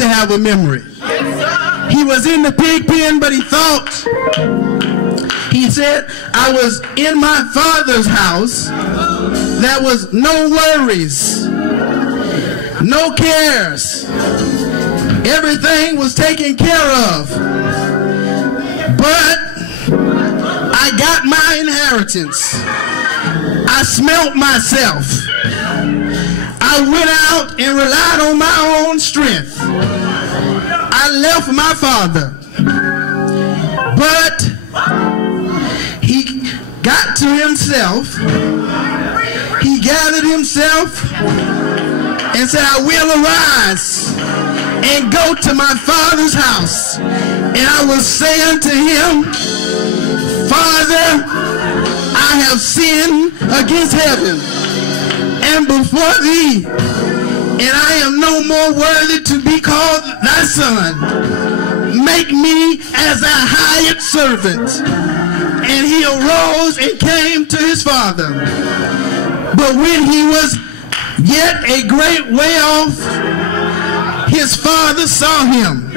to have a memory. He was in the pig pen, but he thought. He said, I was in my Father's house. There was no worries, no cares. Everything was taken care of. But I got my inheritance. I smelt myself. I went out and relied on my own strength. I left my father. But he got to himself. He gathered himself and said, I will arise and go to my father's house. And I will say unto him, Father, I have sinned against heaven and before thee, and I am no more worthy to be called thy son. Make me as thy hired servant. And he arose and came to his father. But when he was yet a great way off, his father saw him.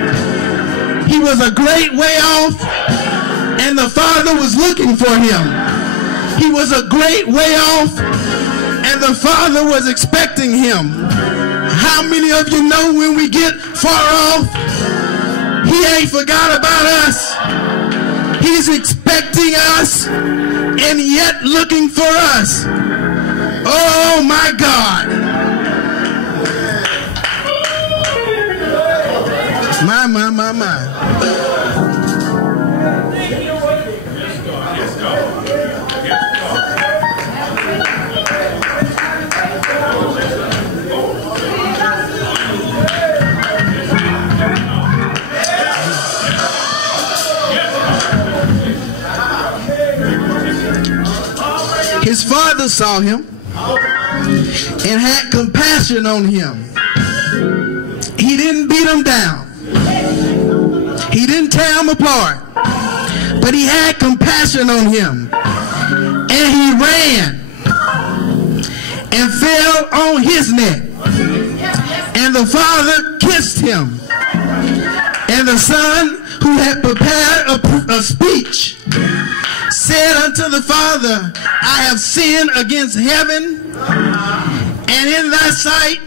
He was a great way off, and the father was looking for him. He was a great way off, and the father was expecting him. How many of you know when we get far off, he ain't forgot about us? He's expecting us and yet looking for us. Oh my God. My. His father saw him and had compassion on him. He didn't beat him down. He didn't tear him apart. But he had compassion on him. And he ran and fell on his neck. And the father kissed him. And the son, who had prepared a speech, said unto the father, I have sinned against heaven and in thy sight,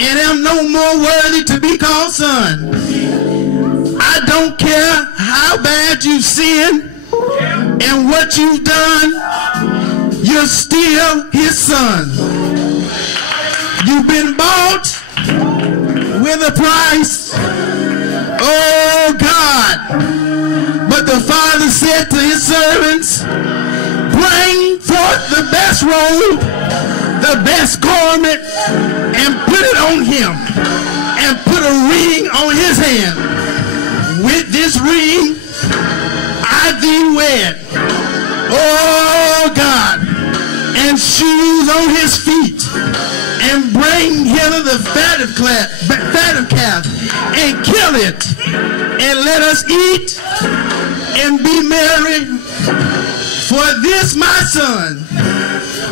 and am no more worthy to be called son. I don't care how bad you've sinned and what you've done, you're still his son. You've been bought with a price. Oh God. But the father said to his servants, bring forth the best robe, the best garment, and put it on him, and put a ring on his hand. With this ring I thee wed. Oh God. And shoes on his feet, and bring hither the fatted calf, and kill it, and let us eat and be merry. For this my son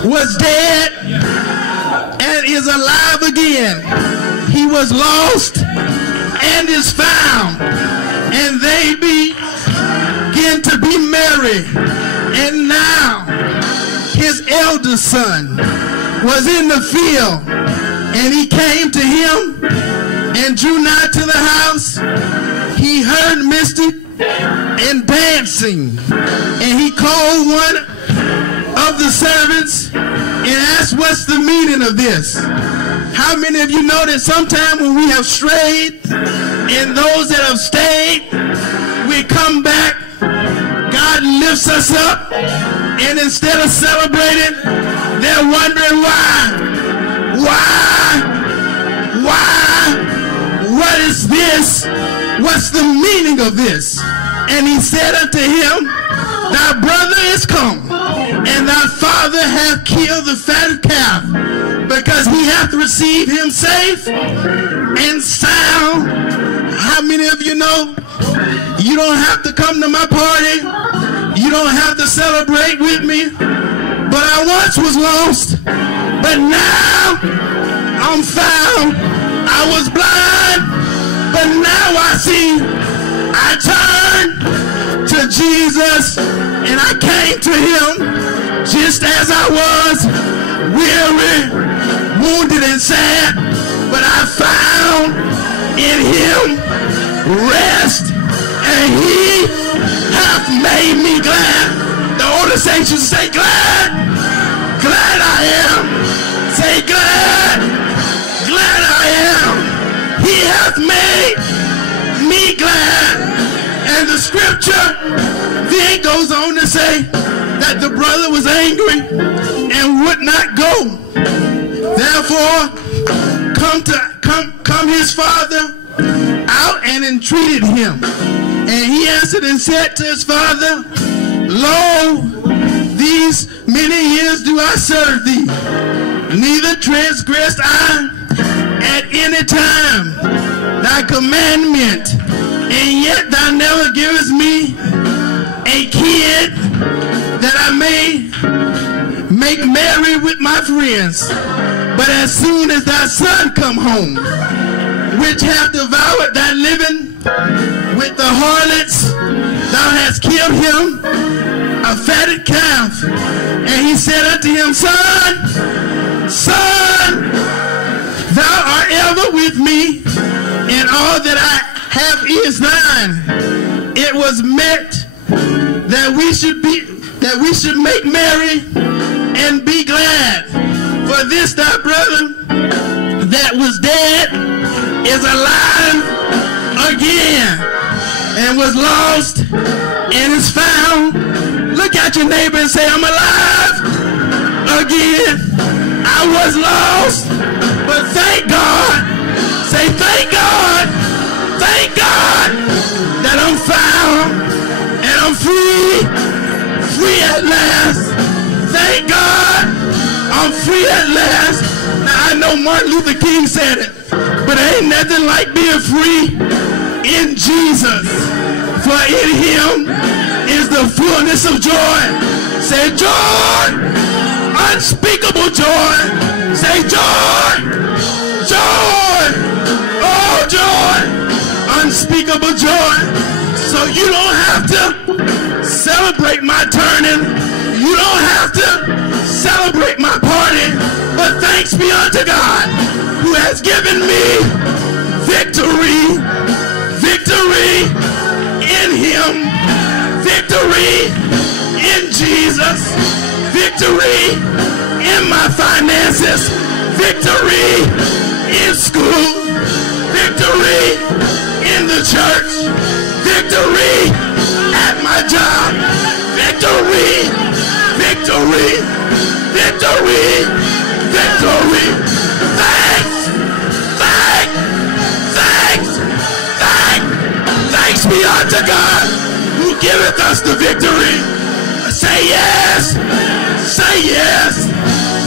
was dead and is alive again. He was lost and is found. And they begin to be merry. And now his eldest son was in the field, and he came to him and drew nigh to the house. He heard music and dancing, and he called one of the servants and asked, what's the meaning of this? How many of you know that sometime when we have strayed, and those that have stayed, we come back, God lifts us up, and instead of celebrating, they're wondering why? What is this? What's the meaning of this? And he said unto him, thy brother is come, and thy father hath killed the fatted calf, because he hath received him safe and sound. How many of you know you don't have to come to my party, you don't have to celebrate with me, but I once was lost, but now I'm found. I was blind, see, I turned to Jesus and I came to him just as I was, weary, wounded and sad, but I found in him rest, and he hath made me glad. The older saints should say, glad, glad I am. Say, glad, glad I am. He hath made me glad. And the scripture then goes on to say that the brother was angry and would not go. Therefore, come his father out and entreated him. And he answered and said to his father, Lo, these many years do I serve thee, neither transgressed I at any time thy commandment, and yet thou never givest me a kid that I may make merry with my friends. But as soon as thy son come home, which hath devoured thy living with the harlots, thou hast killed him a fatted calf. And he said unto him, Son, son, thou art ever with me, and all that I have is thine. It was meant that we should make merry and be glad. For this thy brother that was dead is alive again, and was lost and is found. Look at your neighbor and say, I'm alive again. I was lost, but thank God. Say, thank God. Thank God that I'm found and I'm free. Free at last. Thank God I'm free at last. Now I know Martin Luther King said it, but ain't nothing like being free in Jesus. For in him is the fullness of joy. Say joy, unspeakable joy. Say joy, joy, oh joy, unspeakable joy. So you don't have to celebrate my turning. You don't have to celebrate my party. But thanks be unto God who has given me victory. Victory in him. Victory in Jesus. Victory in my finances. Victory in school. Victory in the church. Victory at my job. Victory. Victory. Victory. Victory. Thanks. Thanks. Thanks. Thanks. Thanks be unto God who giveth us the victory. Say yes. Say yes.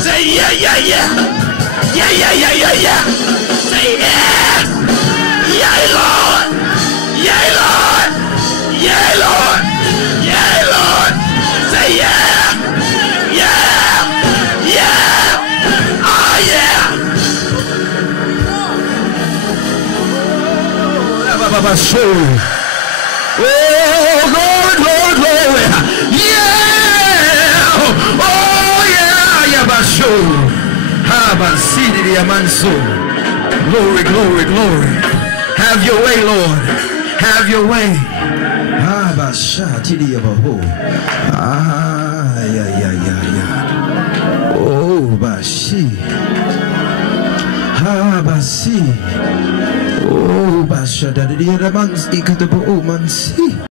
Say yeah, yeah, yeah. Yeah, yeah, yeah, yeah, yeah. Say yes. Yea, Lord. Yea, Lord. Yea, Lord. Yea, Lord. Say yeah. Yeah. Yeah. Oh, yeah. Oh, glory, glory, glory. Yeah. Oh, yeah. Yabasho. Glory, glory, glory. Have your way, Lord. Have your way. Oh, Bashi. Basi. Oh, Basha, Daddy, the man's equal to